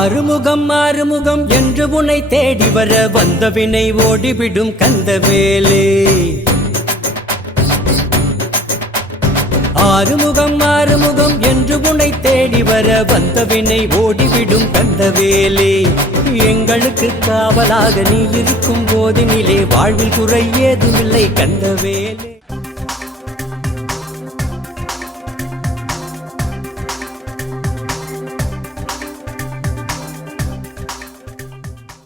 ஆறுமுகம் ஆறுமுகம் என்று உன்னை தேடி வர வந்த வினை ஓடிவிடும் கந்தவேலே. ஆறுமுகம் ஆறுமுகம் என்று உன்னை தேடி வர வந்த வினை ஓடிவிடும் கந்தவேலே. எங்களுக்கு காவலாக நீ இருக்கும் போதினிலே வாழ்வில் குறை ஏதுமில்லை கந்தவேலே.